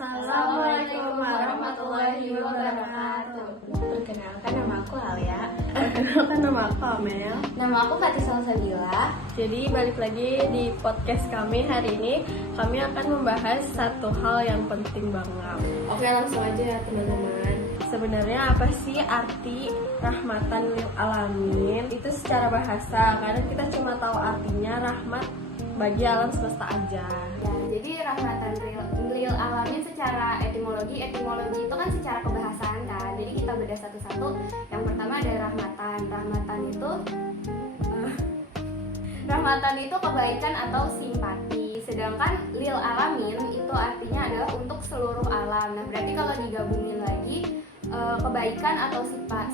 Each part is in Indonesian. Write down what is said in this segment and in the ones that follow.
Assalamualaikum warahmatullahi wabarakatuh. Perkenalkan, nama aku Alia. Perkenalkan, nama aku Amel. Nama aku Fatih Salsabila. Jadi balik lagi di podcast kami hari ini. Kami akan membahas satu hal yang penting banget. Oke, langsung aja ya teman-teman. Sebenarnya apa sih arti rahmatan lil alamin? Itu secara bahasa, karena kita cuma tahu artinya rahmat bagi alam semesta aja. Ya, jadi rahmatan lil alamin secara etimologi itu kan secara kebahasaan kan. Jadi kita bedah satu-satu. Yang pertama ada rahmatan. Rahmatan itu kebaikan atau simpati. Sedangkan lil alamin itu artinya adalah untuk seluruh alam. Nah, berarti kalau digabungin lagi kebaikan atau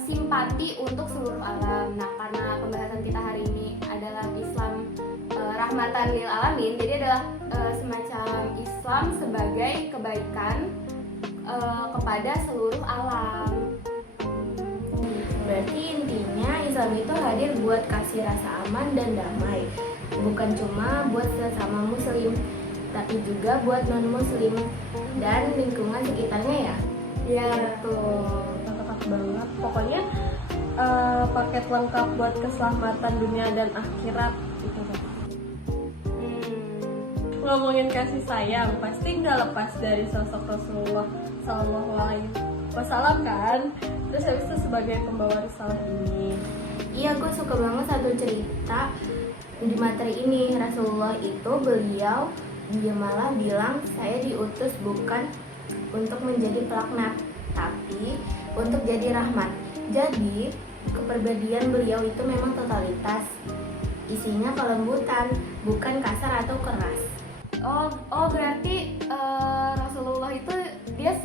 simpati untuk seluruh alam. Nah, karena pembahasan kita hari ini adalah Islam rahmatan lil alamin, jadi adalah semacam Islam sebagai kebaikan kepada seluruh alam. Berarti intinya Islam itu hadir buat kasih rasa aman dan damai, bukan cuma buat sesama muslim, tapi juga buat non muslim dan lingkungan sekitarnya ya. Iya, betul. Lengkap banget. Pokoknya paket lengkap buat keselamatan dunia dan akhirat gitu. Ngomongin kasih sayang pasti nggak lepas dari sosok Rasulullah Sallallahu Alaihi Wasallam kan. Terus habis itu sebagai pembawa risalah ini. Iya, gue suka banget satu cerita di materi ini. Rasulullah itu dia malah bilang, saya diutus bukan untuk menjadi pelaknat, tapi untuk jadi rahmat. Jadi kepribadian beliau itu memang totalitas, isinya kelembutan, bukan kasar atau keras. Oh berarti Rasulullah itu dia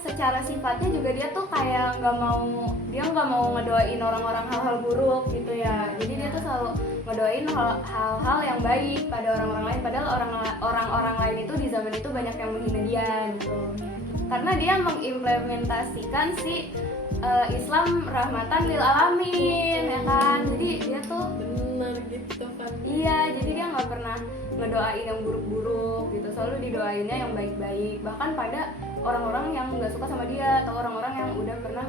secara sifatnya juga dia tuh kayak nggak mau ngedoain orang-orang hal-hal buruk gitu ya. Jadi dia tuh selalu ngedoain hal-hal yang baik pada orang-orang lain, padahal orang-orang lain itu di zaman itu banyak yang menghina dia gitu. Karena dia mengimplementasikan si Islam rahmatan lil alamin ya kan. Jadi dia tuh Benar gitu kan. iya, jadi dia nggak pernah ngedoain yang buruk-buruk gitu, selalu didoainnya yang baik-baik, bahkan pada orang-orang yang nggak suka sama dia atau orang-orang yang udah pernah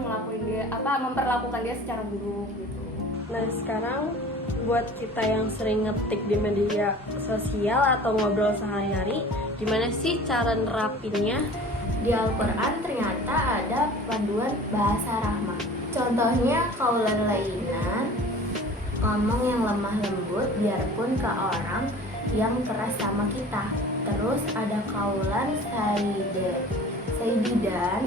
memperlakukan dia secara buruk gitu. Nah sekarang buat kita yang sering ngetik di media sosial atau ngobrol sehari-hari, gimana sih cara nerapinnya? Di Al-Quran ternyata ada panduan bahasa rahmat. Contohnya qaulan layyinan, ngomong yang lemah lembut biarpun ke orang yang keras sama kita. Terus ada qaulan sayyidan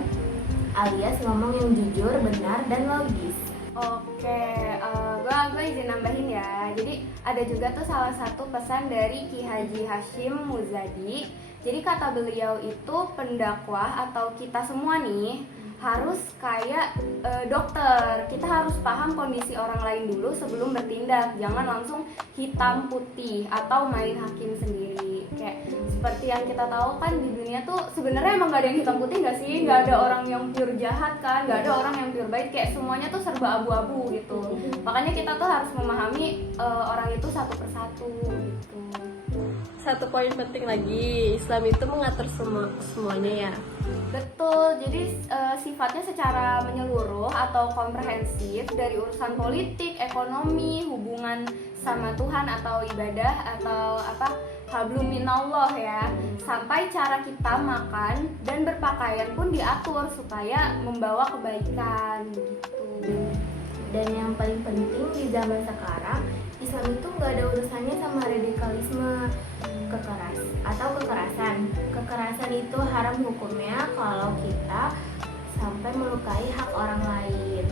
alias ngomong yang jujur, benar, dan logis. Oke, gue izin nambahin ya. Jadi ada juga tuh salah satu pesan dari Ki Haji Hashim Muzadi. Jadi kata beliau itu pendakwah atau kita semua nih harus kayak dokter. Kita harus paham kondisi orang lain dulu sebelum bertindak. Jangan langsung hitam putih atau main hakim sendiri. Kayak seperti yang kita tahu kan di dunia tuh sebenarnya emang gak ada yang hitam putih gak sih? Gak ada orang yang pure jahat kan, gak ada orang yang pure baik. Kayak semuanya tuh serba abu-abu gitu. Makanya kita tuh harus memahami orang itu satu persatu gitu. Satu poin penting lagi, Islam itu mengatur semuanya ya. Betul, jadi sifatnya secara menyeluruh atau komprehensif dari urusan politik, ekonomi, hubungan sama Tuhan atau ibadah atau hablum minallah ya, sampai cara kita makan dan berpakaian pun diatur supaya membawa kebaikan gitu. Dan yang paling penting di zaman sekarang, Islam itu nggak ada urusannya sama radikalisme, kekerasan. Kekerasan itu haram hukumnya kalau kita sampai melukai hak orang lain.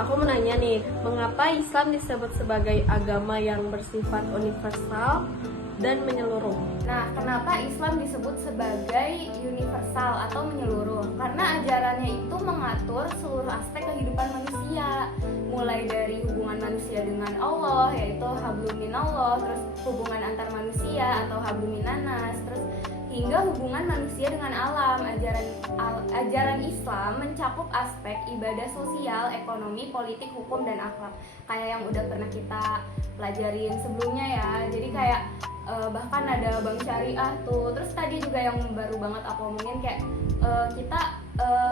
Aku mau nanya nih, mengapa Islam disebut sebagai agama yang bersifat universal dan menyeluruh? Nah, kenapa Islam disebut sebagai universal atau menyeluruh? Karena ajarannya itu mengatur seluruh aspek kehidupan manusia, mulai dari hubungan manusia dengan Allah, yaitu hablum minallah, terus hubungan antar manusia atau hablum minanas, terus hingga hubungan manusia dengan alam. Ajaran Islam mencakup aspek ibadah sosial, ekonomi, politik, hukum, dan akhlak. Kayak yang udah pernah kita pelajarin sebelumnya ya. Jadi kayak bahkan ada bank syariah tuh. Terus tadi juga yang baru banget aku omongin kayak kita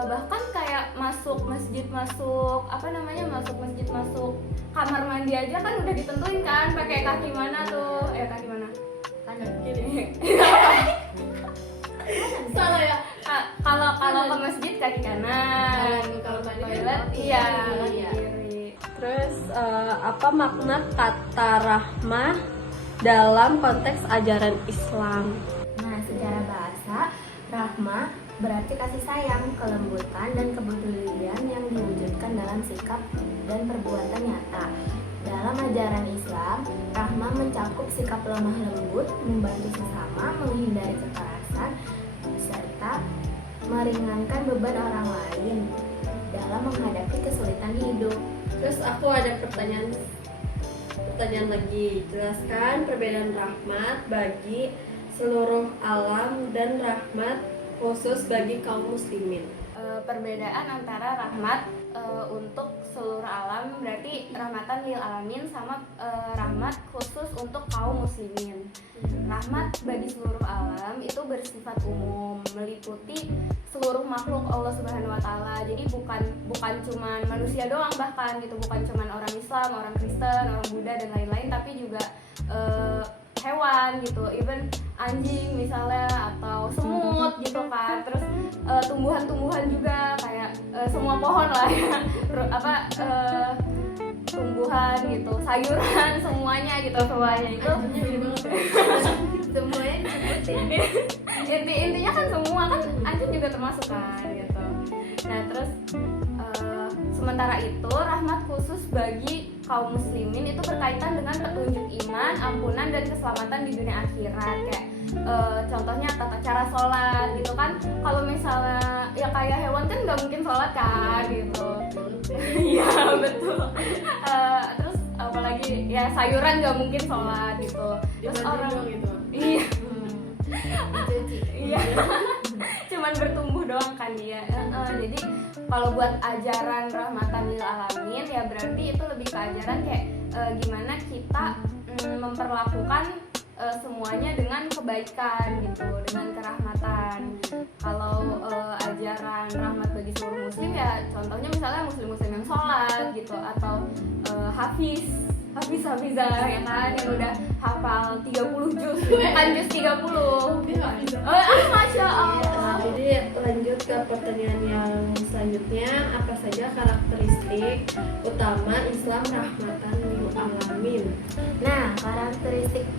bahkan kayak masuk masjid, masuk kamar mandi aja kan udah ditentuin kan pakai kaki mana tuh, kaki mana? Kanan. Gini. Salah ya. Kalau ke masjid kaki kanan, kalau ke toilet iya kaki kiri. Terus apa makna kata rahmah dalam konteks ajaran Islam? Nah, secara bahasa, rahmah berarti kasih sayang, kelembutan, dan kepedulian yang diwujudkan dalam sikap dan perbuatan nyata. Dalam ajaran Islam, rahmah mencakup sikap lemah lembut, membantu sesama, menghindari kekerasan, serta meringankan beban orang lain dalam menghadapi kesulitan hidup. Terus aku ada pertanyaan lagi. Jelaskan perbedaan rahmat bagi seluruh alam dan rahmat khusus bagi kaum muslimin. Perbedaan antara rahmat untuk seluruh alam berarti rahmatan lil alamin sama rahmat khusus untuk kaum muslimin. Rahmat bagi seluruh alam itu bersifat umum, meliputi seluruh makhluk Allah Subhanahu wa taala. Jadi bukan cuman manusia doang, bahkan gitu, bukan cuman orang Islam, orang Kristen, orang Buddha dan lain-lain, tapi juga hewan gitu, even anjing misalnya atau semut gitu kan. Terus tumbuhan-tumbuhan juga kayak semua pohon lah ya. Tumbuhan gitu, sayuran semuanya gitu, semuanya itu Semuanya disebutin. intinya kan semua kan anjing juga termasuk kan gitu. Nah terus sementara itu rahmat khusus bagi kaum muslimin itu berkaitan dengan petunjuk iman, ampunan dan keselamatan di dunia akhirat. Kayak contohnya tata cara sholat gitu kan. Kalau misalnya ya kayak hewan kan nggak mungkin sholat kan gitu. Iya betul. Terus apalagi ya sayuran nggak mungkin sholat gitu. Terus orang gitu. iya iya cuman bertumbuh doang kan dia. Jadi kalau buat ajaran rahmatan lil alamin ya berarti itu lebih ke ajaran kayak gimana kita memperlakukan semuanya dengan kebaikan gitu, dengan kerahmatan. Kalau ajaran rahmat bagi seluruh muslim ya contohnya misalnya muslim-muslim yang sholat gitu, atau hafizah ya kan, yang udah hafal 30 juz, bukan juz 30. Masya Allah. Jadi lanjut ke pertanyaan yang selanjutnya, apa saja karakteristik utama Islam rahmatan lil alamin? Nah, karakteristik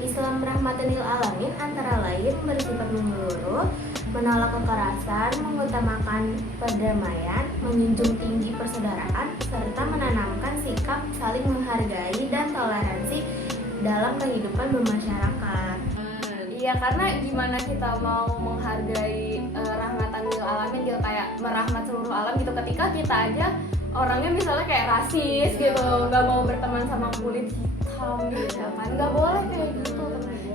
Islam rahmatan lil alamin antara lain bersifat menyeluruh, menolak kekerasan, mengutamakan perdamaian, menjunjung tinggi persaudaraan, serta menanamkan sikap saling menghargai dan toleransi dalam kehidupan bermasyarakat. Iya, karena gimana kita mau menghargai rahmatan lil alamin gitu, kayak merahmat seluruh alam gitu, ketika kita aja orangnya misalnya kayak rasis gitu, nggak mau berteman sama kulit hitam gitu kan, nggak boleh kayak gitu.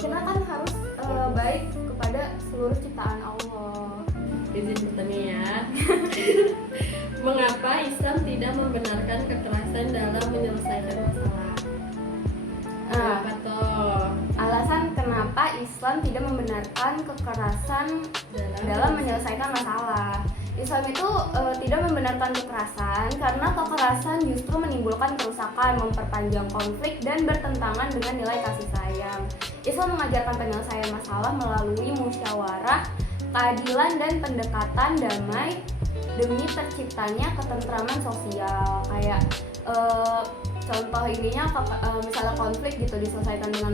Kita kan harus baik kepada seluruh ciptaan Allah. Izin bertanya ya. Mengapa Islam tidak membenarkan kekerasan dalam menyelesaikan masalah? Apa tuh? Alasan kenapa Islam tidak membenarkan kekerasan dalam menyelesaikan masalah. Islam itu tidak membenarkan kekerasan karena kekerasan justru menimbulkan kerusakan, memperpanjang konflik, dan bertentangan dengan nilai kasih sayang. Islam mengajarkan penyelesaian masalah melalui musyawarah, keadilan, dan pendekatan damai demi terciptanya ketentraman sosial. Kayak contoh ininya misalnya konflik gitu diselesaikan dengan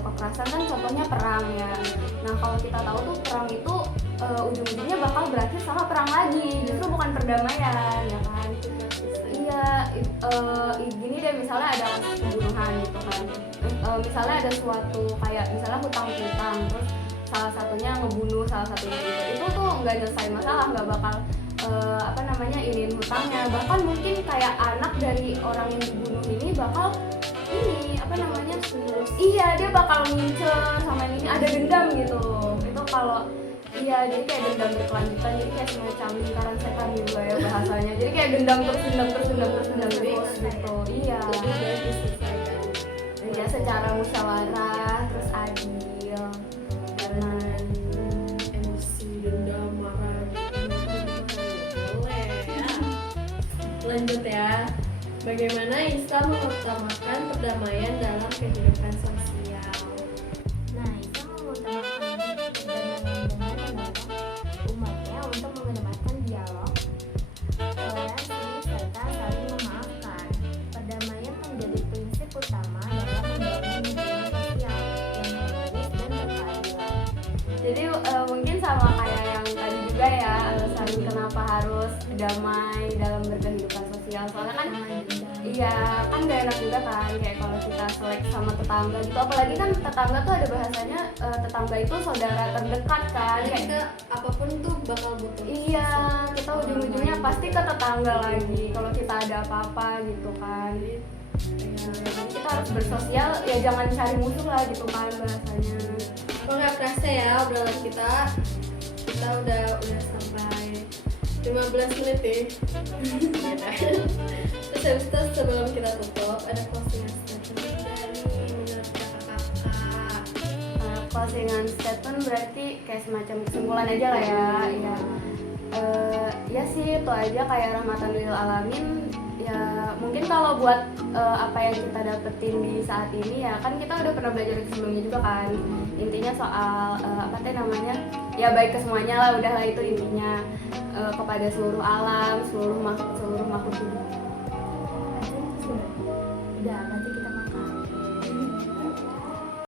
kekerasan kan contohnya perang ya. Nah kalau kita tahu tuh perang itu ujung-ujungnya bakal berakhir sama perang lagi, justru bukan perdamaian ya kan. Iya, gini deh, misalnya ada kasus pembunuhan gitu kan. Misalnya ada suatu kayak misalnya hutang-hutang, terus salah satunya ngebunuh salah satunya gitu. Itu tuh nggak nyelesain masalah, nggak bakal iniin hutangnya. Bahkan mungkin kayak anak dari orang yang dibunuh ini bakal iya dia bakal ngincer sama ini, ada dendam gitu. Itu kalau iya, jadi kayak dendam berkelanjutan, jadi kayak semacam lingkaran setan gitu ya bahasanya. Jadi kayak dendam terus gitu. Iya. ya secara musyawarah terus adil karena emosi dendam marah boleh ya. Lanjut ya, bagaimana Islam mengutamakan perdamaian dalam kehidupan sosial? Nah, Islam mengutamakan perdamaian dengan mendorong umatnya untuk mengedepankan dialog, toleransi, serta saling memaafkan. Perdamaian menjadi prinsip utama dalam membangun hubungan sosial yang harmonis dan berkeadilan. jadi mungkin sama kayak yang tadi juga ya alasan kenapa harus damai dalam berkehidupan sosial soalnya kan iya kan gak enak juga kan kayak kalau kita selek sama tetangga gitu apalagi kan tetangga tuh ada bahasanya tetangga itu saudara terdekat kan kayak Kita apapun tuh bakal butuh. iya kita ujung-ujungnya pasti ke tetangga lagi kalau kita ada apa-apa gitu kan jadi kita harus bersosial ya jangan cari musuh lah gitu kan bahasanya. Kok nggak kerasa ya obrolan kita udah sampai 15 menit deh. Terus habis itu sebelum kita tutup ada closing statement dari menurut kakak-kakak. Closingan statement berarti kayak semacam kesimpulan aja lah ya. Ya, ya sih itu aja kayak rahmatan lil alamin. Ya mungkin kalau buat apa yang kita dapetin di saat ini ya kan kita udah pernah belajar sebelumnya juga kan. Intinya soal apa teh namanya ya baik ke semuanya lah udahlah itu intinya kepada seluruh alam seluruh makhluk hidup. Udah,